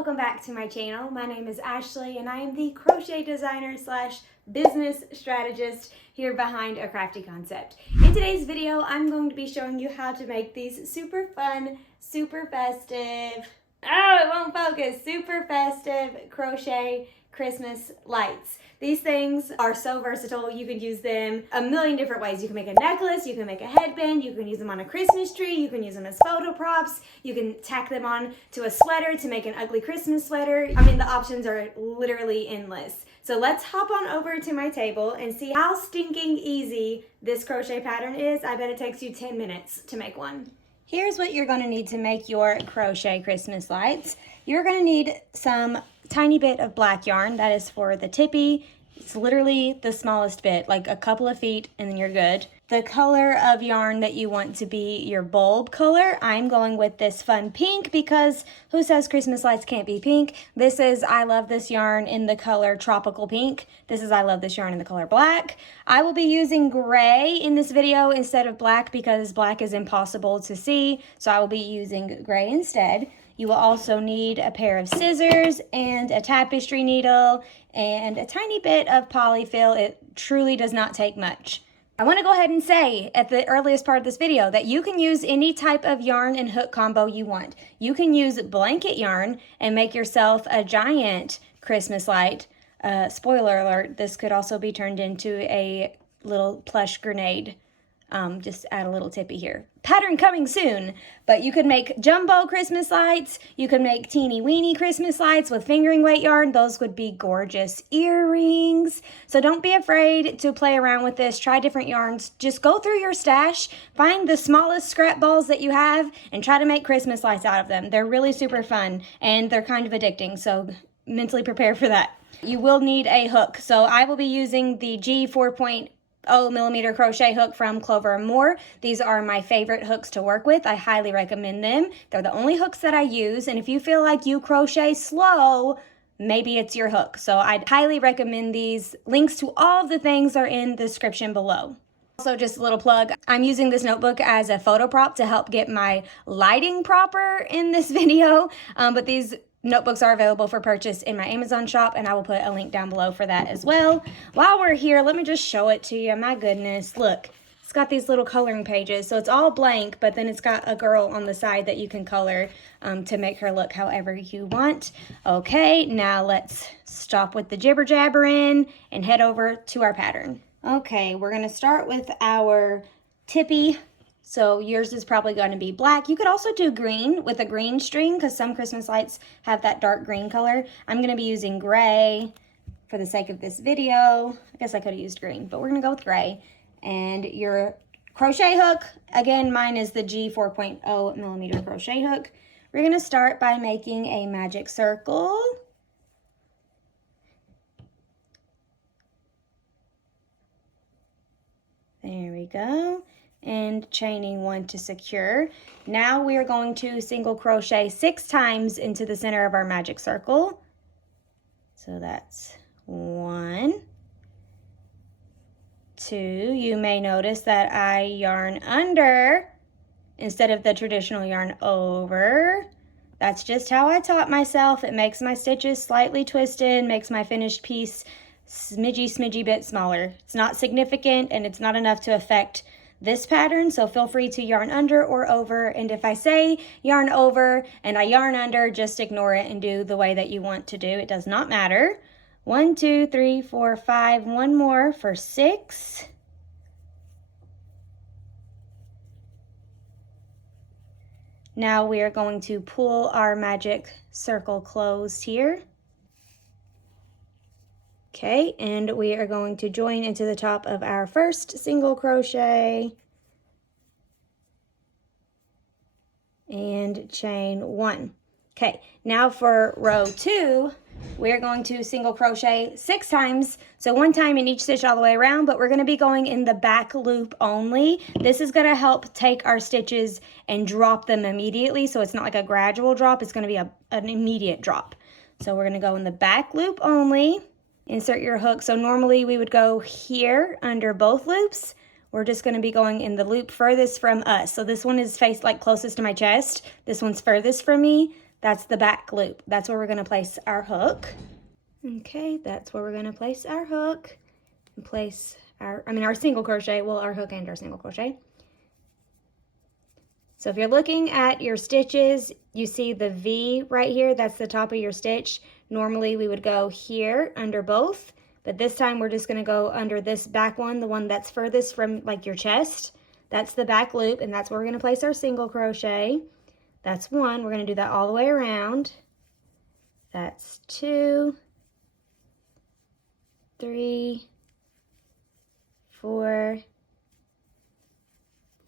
welcome back to my channel. My name is Ashley and I am the crochet designer slash business strategist here behind A Crafty Concept. In today's video, I'm going to be showing you how to make these super fun, super festive, super festive crochet Christmas lights. These things are so versatile. You can use them a million different ways. You can make a necklace, you can make a headband, you can use them on a Christmas tree, you can use them as photo props, you can tack them on to a sweater to make an ugly Christmas sweater. I mean, the options are literally endless. So let's hop on over to my table and see how stinking easy this crochet pattern is. I bet it takes you 10 minutes to make one. Here's what you're going to need to make your crochet Christmas lights. You're going to need some tiny bit of black yarn. That is for the tippy. It's literally the smallest bit, like a couple of feet, and then you're good. The color of yarn that you want to be your bulb color, I'm going with this fun pink because who says Christmas lights can't be pink? This is I love this yarn in the color tropical pink. This is I love this yarn in the color black. I will be using gray in this video instead of black because black is impossible to see, so I will be using gray instead. You will also need a pair of scissors and a tapestry needle and a tiny bit of polyfill. It truly does not take much. I want to go ahead and say at the earliest part of this video that you can use any type of yarn and hook combo you want. You can use blanket yarn and make yourself a giant Christmas light. Spoiler alert, this could also be turned into a little plush grenade. Just add a little tippy here. Pattern coming soon, but you could make jumbo Christmas lights. You could make teeny weeny Christmas lights with fingering weight yarn. Those would be gorgeous earrings. So don't be afraid to play around with this. Try different yarns. Just go through your stash, find the smallest scrap balls that you have, and try to make Christmas lights out of them. They're really super fun, and they're kind of addicting, so mentally prepare for that. You will need a hook. So I will be using the G 4.0 millimeter crochet hook from Clover & More. These are my favorite hooks to work with. I highly recommend them. They're the only hooks that I use, and if you feel like you crochet slow, maybe it's your hook. So I'd highly recommend these. Links to all of the things are in the description below. Also, just a little plug, I'm using this notebook as a photo prop to help get my lighting proper in this video, but these notebooks are available for purchase in my Amazon shop, and I will put a link down below for that as well. While we're here, let me just show it to you. My goodness, look. It's got these little coloring pages, so it's all blank, but then it's got a girl on the side that you can color to make her look however you want. Okay, now let's stop with the jibber jabbering and head over to our pattern. Okay, we're going to start with our tippy. So yours is probably going to be black. You could also do green with a green string because some Christmas lights have that dark green color. I'm going to be using gray for the sake of this video. I guess I could have used green, but we're going to go with gray. And your crochet hook, again, mine is the G 4.0 millimeter crochet hook. We're going to start by making a magic circle. There we go. And chaining one to secure. Now we are going to single crochet 6 times into the center of our magic circle. So that's 1, 2. You may notice that I yarn under instead of the traditional yarn over. That's just how I taught myself. It makes my stitches slightly twisted, makes my finished piece smidgy bit smaller. It's not significant and it's not enough to affect this pattern, so feel free to yarn under or over, and if I say yarn over and I yarn under, just ignore it and do the way that you want to do. It does not matter. 1, 2, 3, 4, 5, one more for 6. Now we are going to pull our magic circle closed here. Okay, and we are going to join into the top of our first single crochet and chain 1. Okay, now for row 2, we're going to single crochet 6 times, so 1 time in each stitch all the way around, but we're going to be going in the back loop only. This is going to help take our stitches and drop them immediately, so it's not like a gradual drop, it's going to be an immediate drop. So we're going to go in the back loop only. Insert your hook. So normally we would go here under both loops. We're just going to be going in the loop furthest from us. So this one is faced like closest to my chest. This one's furthest from me. that's the back loop. That's where we're going to place our hook. Okay, that's where we're going to place our hook and place our single crochet, well, our hook and our single crochet. So if you're looking at your stitches, you see the V right here, that's the top of your stitch. Normally we would go here under both, but this time we're just gonna go under this back one, the one that's furthest from like your chest. That's the back loop, and that's where we're gonna place our single crochet. That's one, we're gonna do that all the way around. That's 2, 3, 4,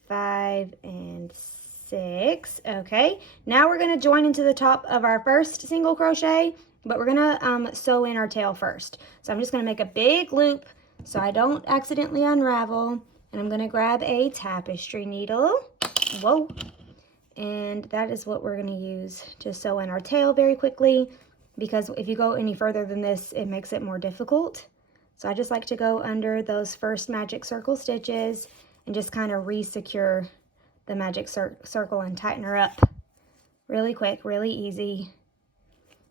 5, and 6. Okay, now we're going to join into the top of our first single crochet, but we're going to sew in our tail first. So I'm just going to make a big loop so I don't accidentally unravel, and I'm going to grab a tapestry needle. Whoa. And that is what we're going to use to sew in our tail very quickly, because if you go any further than this, it makes it more difficult. So I just like to go under those first magic circle stitches and just kind of re-secure the magic circle and tighten her up really quick, really easy.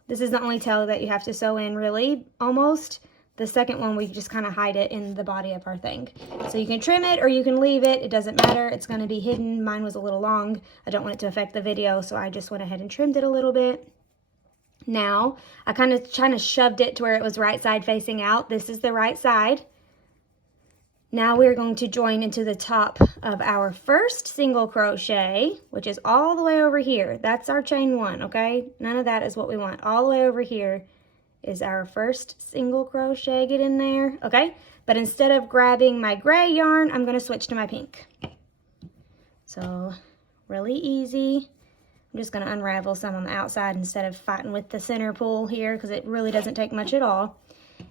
This is the only tail that you have to sew in, really, almost. The second one, we just kind of hide it in the body of our thing. So you can trim it or you can leave it. It doesn't matter. It's going to be hidden. Mine was a little long. I don't want it to affect the video, so I just went ahead and trimmed it a little bit. Now, I kind of shoved it to where it was right side facing out. This is the right side. Now we're going to join into the top of our first single crochet, which is all the way over here. That's our chain 1, okay? None of that is what we want. All the way over here is our first single crochet. Get in there, okay? But instead of grabbing my gray yarn, I'm going to switch to my pink. So, really easy. I'm just going to unravel some on the outside instead of fighting with the center pull here, because it really doesn't take much at all.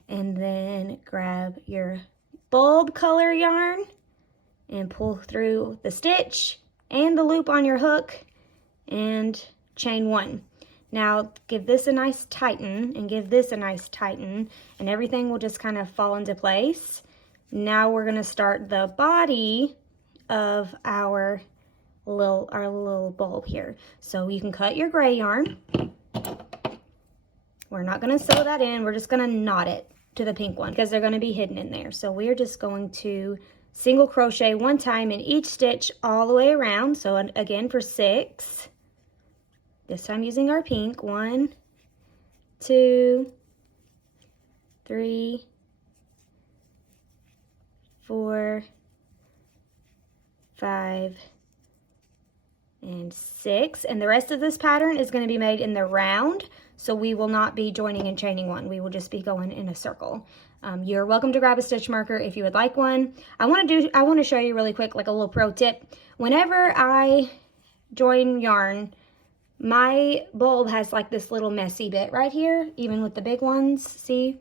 And then grab your bulb color yarn and pull through the stitch and the loop on your hook and chain 1. Now give this a nice tighten and give this a nice tighten, and everything will just kind of fall into place. Now we're going to start the body of our little bulb here. So you can cut your gray yarn. We're not going to sew that in. We're just going to knot it to the pink one because they're going to be hidden in there. So we're just going to single crochet 1 time in each stitch all the way around. So again for 6. This time using our pink. 1, 2, 3, 4, 5, and 6. And the rest of this pattern is going to be made in the round. So we will not be joining and chaining 1. We will just be going in a circle. You're welcome to grab a stitch marker if you would like one. I want to show you really quick, like a little pro tip. Whenever I join yarn, my bulb has like this little messy bit right here, even with the big ones. See?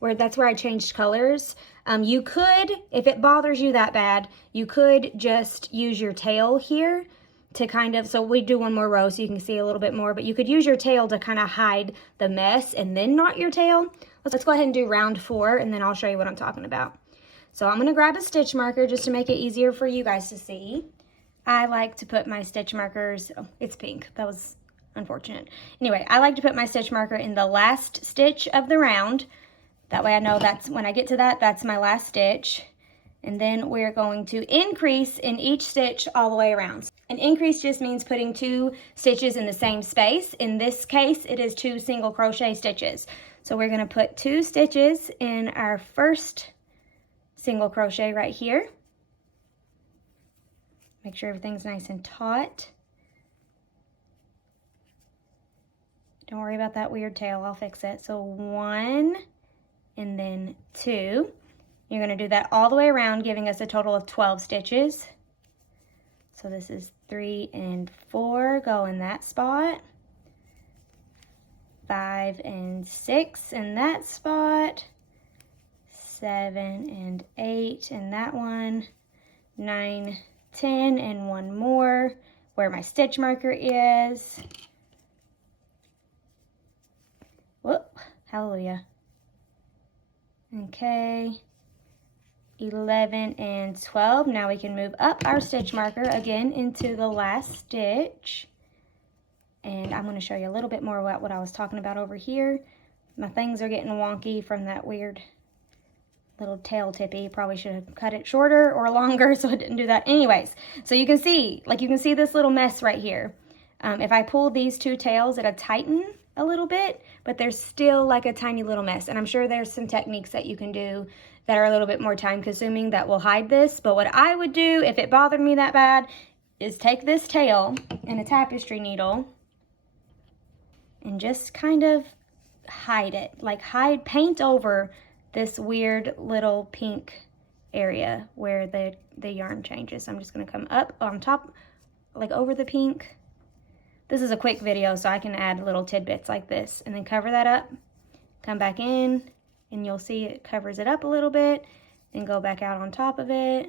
That's where I changed colors. You could, if it bothers you that bad, you could just use your tail here to kind of, so we do one more row so you can see a little bit more, but you could use your tail to kind of hide the mess and then knot your tail. Let's go ahead and do round 4, and then I'll show you what I'm talking about. So I'm going to grab a stitch marker just to make it easier for you guys to see. I like to put my stitch markers, oh, it's pink, that was unfortunate. Anyway, I like to put my stitch marker in the last stitch of the round. That way I know that's, when I get to that, that's my last stitch. And then we're going to increase in each stitch all the way around. An increase just means putting 2 stitches in the same space. In this case, it is 2 single crochet stitches. So we're going to put 2 stitches in our first single crochet right here. Make sure everything's nice and taut. Don't worry about that weird tail, I'll fix it. So 1 and then 2. You're going to do that all the way around, giving us a total of 12 stitches. So this is 3 and 4, go in that spot. 5 and 6 in that spot. 7 and 8 in that one. 9, 10, and 1 more where my stitch marker is. Whoop, hallelujah. Okay. 11 and 12. Now we can move up our stitch marker again into the last stitch. And I'm going to show you a little bit more about what I was talking about over here. My things are getting wonky from that weird little tail tippy. Probably should have cut it shorter or longer, so I didn't do that. Anyways, so you can see, this little mess right here. If I pull these two tails, it'll tighten a little bit, but there's still like a tiny little mess. And I'm sure there's some techniques that you can do that are a little bit more time consuming that will hide this. But what I would do if it bothered me that bad is take this tail and a tapestry needle and just kind of hide it, like paint over this weird little pink area where the yarn changes. I'm just gonna come up on top, like over the pink. This is a quick video, so I can add little tidbits like this, and then cover that up, come back in, and you'll see it covers it up a little bit, then go back out on top of it,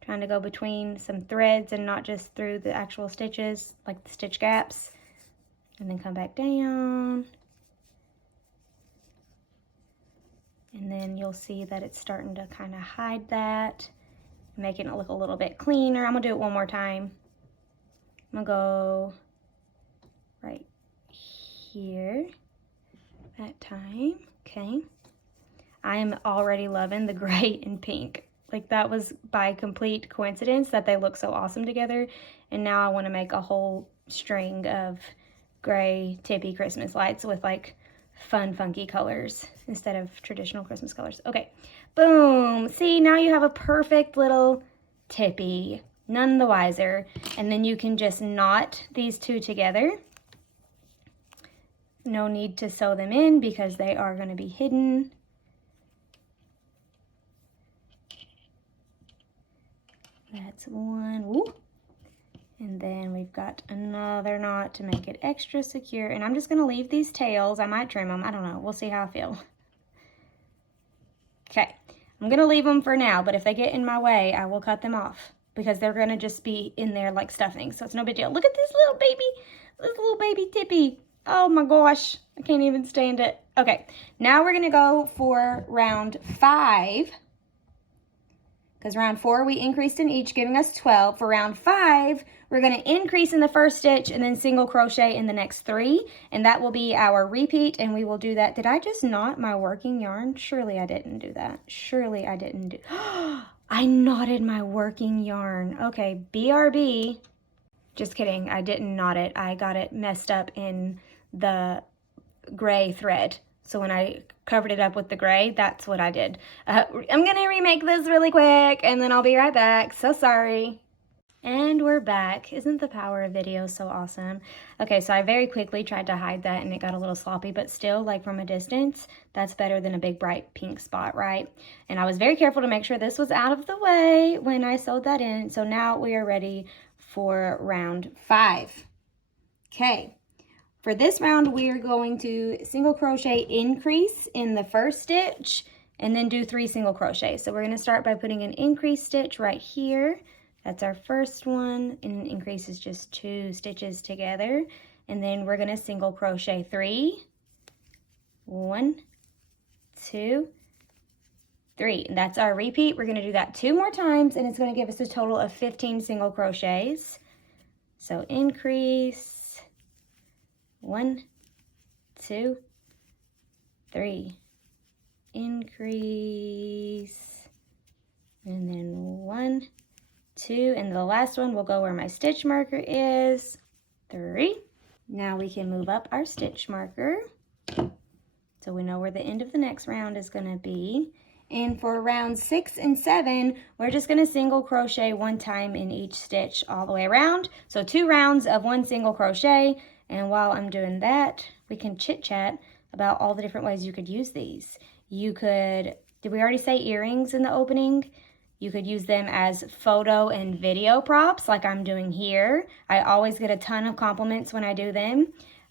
trying to go between some threads and not just through the actual stitches, like the stitch gaps, and then come back down. And then you'll see that it's starting to kind of hide that, making it look a little bit cleaner. I'm gonna do it one more time. I'm gonna go right here that time. Okay. I am already loving the gray and pink. Like, that was by complete coincidence that they look so awesome together. And now I want to make a whole string of gray tippy Christmas lights with like fun, funky colors instead of traditional Christmas colors. Okay, boom. See, now you have a perfect little tippy, none the wiser. And then you can just knot these two together. No need to sew them in because they are going to be hidden. That's one. Woo. And then we've got another knot to make it extra secure. And I'm just going to leave these tails. I might trim them. I don't know. We'll see how I feel. Okay. I'm going to leave them for now, but if they get in my way, I will cut them off because they're going to just be in there like stuffing. So it's no big deal. Look at this little baby tippy. Oh my gosh. I can't even stand it. Okay. Now we're going to go for round 5. Because round 4 we increased in each, giving us 12. For round 5, we're going to increase in the first stitch and then single crochet in the next 3. And that will be our repeat, and we will do that. Did I just knot my working yarn? Surely I didn't do that. Surely I didn't do... I knotted my working yarn. Okay, BRB. Just kidding. I didn't knot it. I got it messed up in the gray thread. So when I covered it up with the gray, that's what I did. I'm going to remake this really quick, and then I'll be right back. So sorry. And we're back. Isn't the power of video so awesome? Okay, so I very quickly tried to hide that, and it got a little sloppy, but still, like from a distance, that's better than a big bright pink spot, right? And I was very careful to make sure this was out of the way when I sewed that in. So now we are ready for round 5. Okay. For this round, we are going to single crochet increase in the first stitch and then do 3 single crochets. So we're going to start by putting an increase stitch right here. That's our first one, and an increase is just 2 stitches together. And then we're going to single crochet 3. 1, 2, 3. And that's our repeat. We're going to do that 2 more times, and it's going to give us a total of 15 single crochets. So increase. 1, 2, 3, increase, and then 1, 2, and the last one will go where my stitch marker is, 3. Now we can move up our stitch marker, so we know where the end of the next round is going to be. And for rounds 6 and 7, we're just going to single crochet 1 time in each stitch all the way around. So 2 rounds of 1 single crochet. And while I'm doing that, we can chit chat about all the different ways you could use these. You could, did we already say earrings in the opening? You could use them as photo and video props like I'm doing here. I always get a ton of compliments when I do them.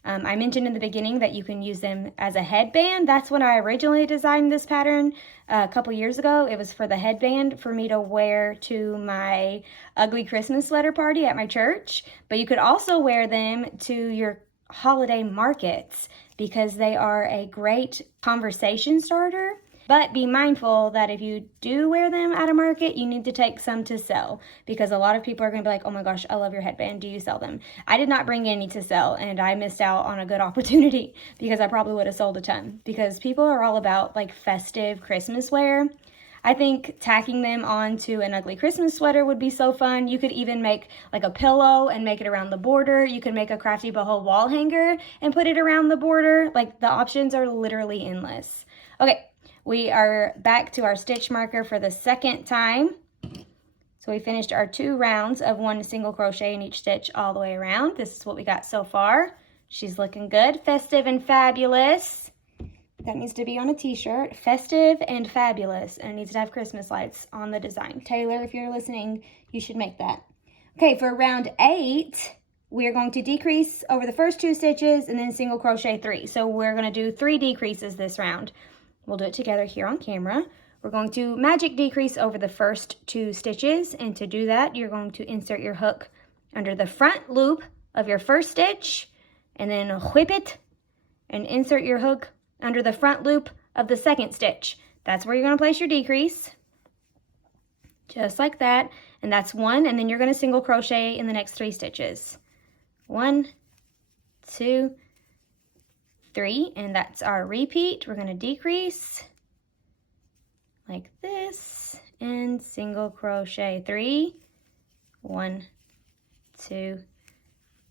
I mentioned in the beginning that you can use them as a headband. That's when I originally designed this pattern a couple years ago. It was for the headband for me to wear to my ugly Christmas sweater party at my church. But you could also wear them to your holiday markets because they are a great conversation starter. But be mindful that if you do wear them at a market, you need to take some to sell, because a lot of people are going to be like, oh my gosh, I love your headband. Do you sell them? I did not bring any to sell, and I missed out on a good opportunity because I probably would have sold a ton, because people are all about like festive Christmas wear. I think tacking them onto an ugly Christmas sweater would be so fun. You could even make like a pillow and make it around the border. You could make a crafty boho wall hanger and put it around the border. Like, the options are literally endless. Okay, we are back to our stitch marker for the second time. So we finished our 2 rounds of 1 single crochet in each stitch all the way around. This is what we got so far. She's looking good, festive and fabulous. That needs to be on a t-shirt, festive and fabulous, and it needs to have Christmas lights on the design. Taylor, if you're listening, you should make that. Okay, for round 8, we are going to decrease over the first 2 stitches and then single crochet 3. So we're going to do 3 decreases this round. We'll do it together here on camera. We're going to magic decrease over the first 2 stitches, and to do that, you're going to insert your hook under the front loop of your first stitch, and then whip it and insert your hook under the front loop of the second stitch. That's where you're going to place your decrease, just like that. And that's 1, and then you're going to single crochet in the next 3 stitches. 1, 2, 3, and that's our repeat. We're going to decrease like this and single crochet 3. 1, 2,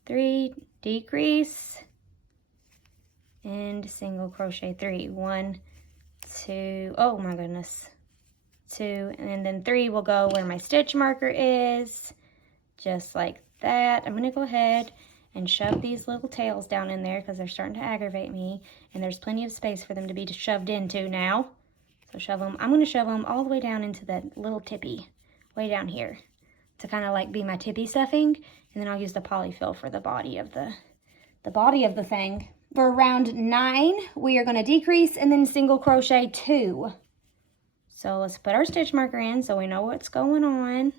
3, decrease and single crochet 3. 1, 2, oh my goodness, 2, and then 3 will go where my stitch marker is, just like that. I'm going to go ahead and shove these little tails down in there because they're starting to aggravate me, and there's plenty of space for them to be shoved into now. So shove them. I'm going to shove them all the way down into that little tippy, way down here, to kind of like be my tippy stuffing, and then I'll use the polyfill for the body of the thing. For round 9, we are going to decrease and then single crochet 2. So let's put our stitch marker in so we know what's going on.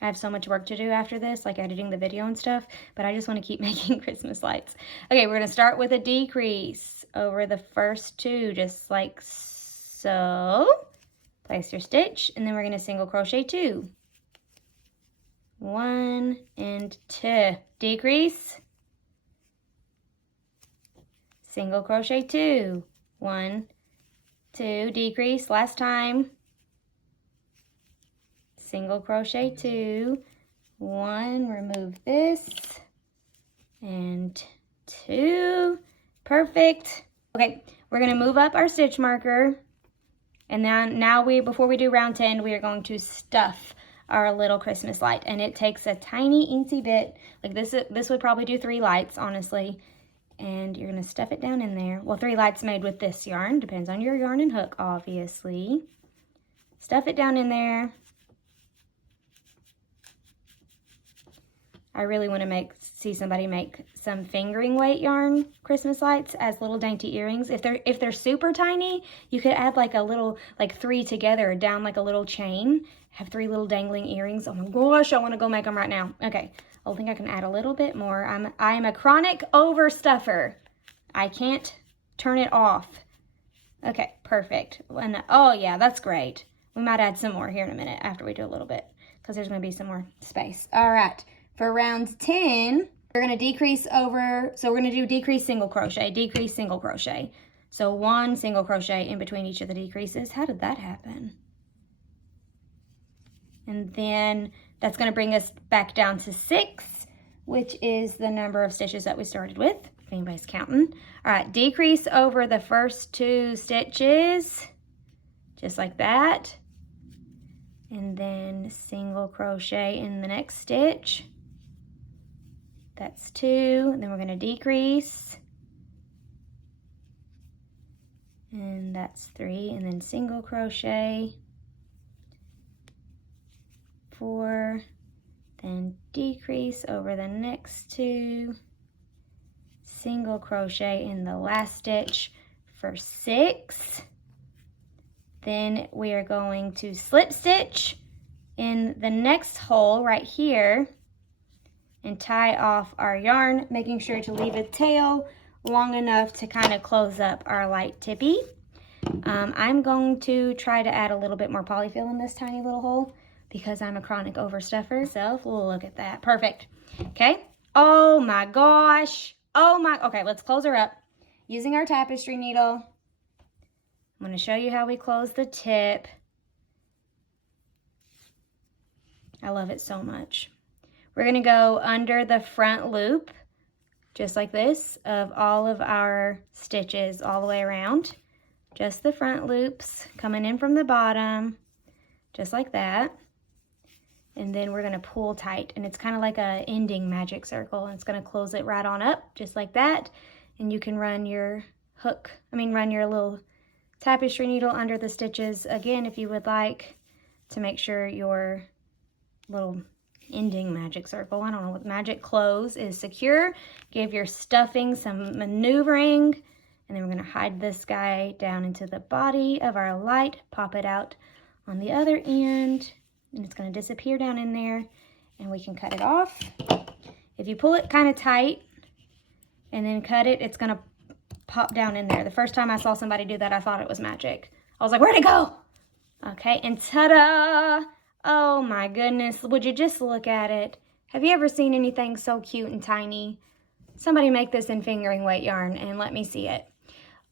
I have so much work to do after this, like editing the video and stuff, but I just want to keep making Christmas lights. Okay, we're going to start with a decrease over the first 2, just like so. Place your stitch, and then we're going to single crochet 2. 1 and 2, decrease, single crochet 2, 1, 2, decrease, last time, single crochet 2, 1, remove this, and 2, perfect. Okay, we're going to move up our stitch marker, and now before we do round 10, we are going to stuff our little Christmas light, and it takes a tiny eensy bit. Like this would probably do 3 lights, honestly, and you're going to stuff it down in there. Well, 3 lights made with this yarn, depends on your yarn and hook, obviously. Stuff it down in there. I really want to see somebody make some fingering weight yarn Christmas lights as little dainty earrings. If they're super tiny, you could add like a little, like 3 together down like a little chain. Have 3 little dangling earrings. Oh my gosh, I want to go make them right now. Okay, I think I can add a little bit more. I'm a chronic overstuffer. I can't turn it off. Okay, perfect. And oh yeah, that's great. We might add some more here in a minute after we do a little bit, because there's going to be some more space. All right. For round 10, we're going to decrease over, so we're going to do decrease, single crochet, decrease, single crochet. So 1 single crochet in between each of the decreases. How did that happen? And then that's going to bring us back down to 6, which is the number of stitches that we started with, if anybody's counting. All right, decrease over the first 2 stitches, just like that. And then single crochet in the next stitch. That's 2, and then we're going to decrease, and that's 3, and then single crochet 4, then decrease over the next 2, single crochet in the last stitch for 6. Then we are going to slip stitch in the next hole right here and tie off our yarn, making sure to leave a tail long enough to kind of close up our light tippy. I'm going to try to add a little bit more polyfill in this tiny little hole because I'm a chronic overstuffer. So we'll look at that. Perfect. Okay. Oh my gosh. Okay, let's close her up. Using our tapestry needle, I'm going to show you how we close the tip. I love it so much. We're going to go under the front loop, just like this, of all of our stitches all the way around. Just the front loops coming in from the bottom, just like that. And then we're going to pull tight, and it's kind of like a ending magic circle, and it's going to close it right on up, just like that. And you can run your run your little tapestry needle under the stitches again if you would like, to make sure your little ending magic circle, I don't know what magic close, is secure. Give your stuffing some maneuvering. And then we're going to hide this guy down into the body of our light, pop it out on the other end, and it's going to disappear down in there, and we can cut it off. If you pull it kind of tight and then cut it, it's going to pop down in there. The first time I saw somebody do that, I thought it was magic. I was like, where'd it go? Okay, and ta-da! Oh my goodness, would you just look at it? Have you ever seen anything so cute and tiny? Somebody make this in fingering weight yarn and let me see it.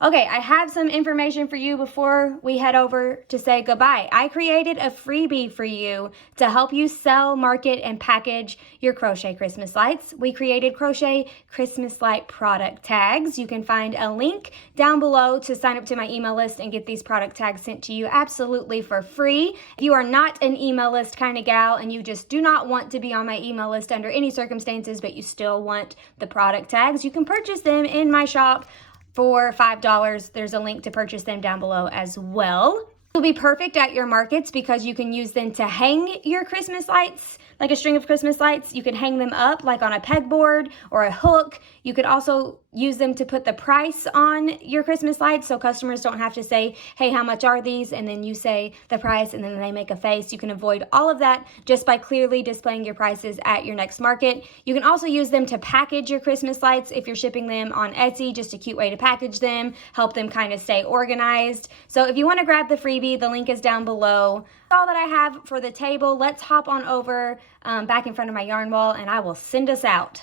Okay, I have some information for you before we head over to say goodbye. I created a freebie for you to help you sell, market, and package your crochet Christmas lights. We created crochet Christmas light product tags. You can find a link down below to sign up to my email list and get these product tags sent to you absolutely for free. If you are not an email list kind of gal and you just do not want to be on my email list under any circumstances, but you still want the product tags, you can purchase them in my shop for $5. There's a link to purchase them down below as well. Will be perfect at your markets because you can use them to hang your Christmas lights, like a string of Christmas lights. You could hang them up like on a pegboard or a hook. You could also use them to put the price on your Christmas lights so customers don't have to say, hey, how much are these? And then you say the price and then they make a face. You can avoid all of that just by clearly displaying your prices at your next market. You can also use them to package your Christmas lights if you're shipping them on Etsy, just a cute way to package them, help them kind of stay organized. So if you want to grab the freebie, the link is down below. That's all that I have for the table. Let's hop on over back in front of my yarn wall and I will send us out.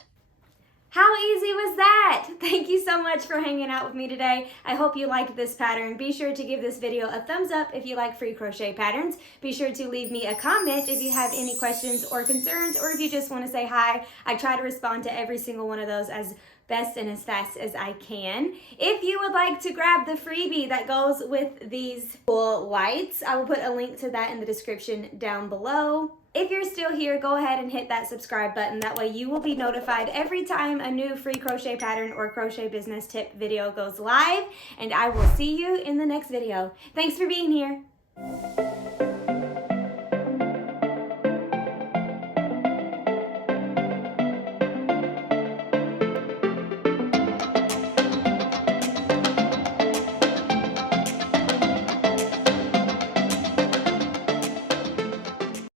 How easy was that? Thank you so much for hanging out with me today. I hope you liked this pattern. Be sure to give this video a thumbs up if you like free crochet patterns. Be sure to leave me a comment if you have any questions or concerns, or if you just want to say hi. I try to respond to every single one of those as best and as fast as I can. If you would like to grab the freebie that goes with these cool lights, I will put a link to that in the description down below. If you're still here, go ahead and hit that subscribe button. That way you will be notified every time a new free crochet pattern or crochet business tip video goes live, and I will see you in the next video. Thanks for being here.